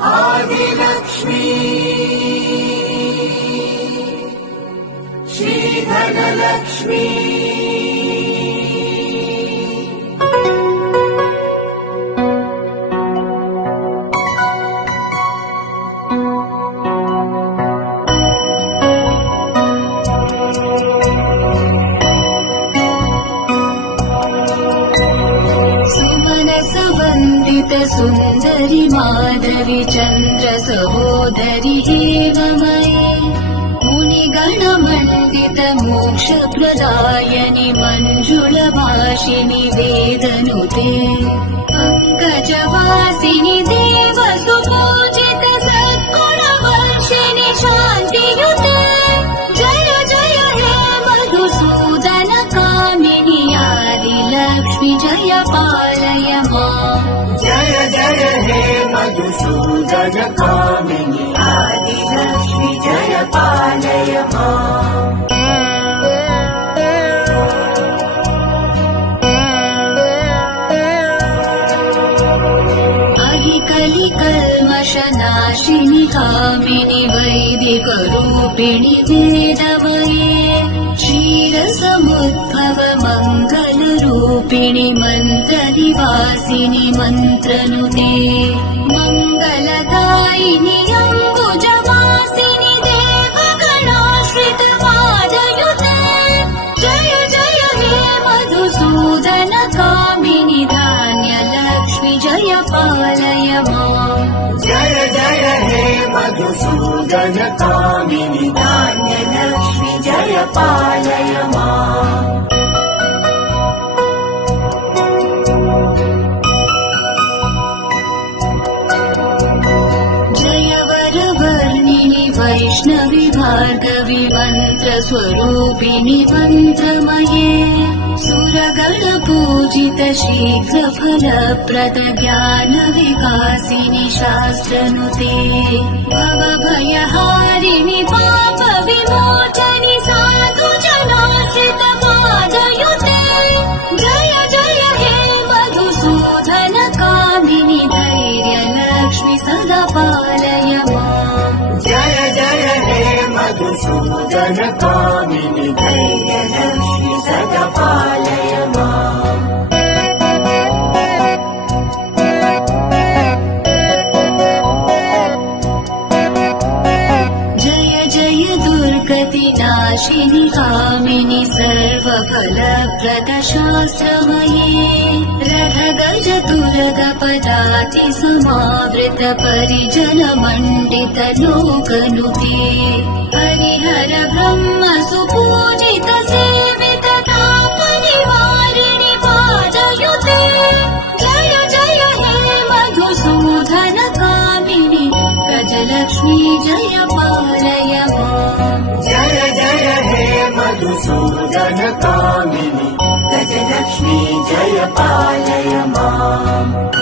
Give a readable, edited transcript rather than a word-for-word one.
आदिलक्ष्मी श्रीधनलक्ष्मी सुमनसवन्दित सुन्दरि माधवी चन्द्र सहोदरि हेममये मुनिगणमण्डित मोक्षप्रदायनि मञ्जुलभाषिणि वेदनुते पङ्कजवासिनि देवसुपूजित सद्गुणवर्षिणि शान्तियुते जय जय हे मधुसूदन कामिनि आदिलक्ष्मि जय पालय माम् जय जय हे मधुसूदन कामिनि आदिलक्ष्मि जय पालय माम् कलिकल्मषनाशिनि कामिनि वैदिकरूपिणि वेदमये क्षीरसमुद्भव मङ्गलरूपिणि मन्त्रनिवासिनि मन्त्रनुते मङ्गलदायिनि अम्बुजवासिनि देवगणाश्रित पादयुते जय जय हे मधुसूदन कामिनि धान्यलक्ष्मि जय पालय माम् जय जय हे मधुसूदन कामिनि धान्यलक्ष्मि जय पालय माम् जय वरवर्णिनि वैष्णवि भार्गवि मन्त्रस्वरूपिणि मन्त्रमये सुरगणपूजित शीघ्रफलप्रद ज्ञानविकासिनि शास्त्रनुते भवभयहारिणि पापविमोचनि साधुजनाश्रित पादयुते जय जय हे मधुसूदन कामिनि धैर्यलक्ष्मि सदा पालय माम् जय जय हे मधुसूदन कामिनि धैर्यलक्ष्मि सदा पालय माम् जय जय दुर्गतिनाशिनि कामिनि सर्वफलप्रद शास्त्रमये रथगज तुरगपदाति समावृत परिजन मण्डित लोकनुते हरिहर ब्रह्म सुपूजित सेवित तापनिवारिणि पादयुते जय जय हे मधुसूदन कामिनि गजलक्ष्मी जय पालय माम् जय जय हे मधुसूदन कामिनि गजलक्ष्मी जय पालय माम्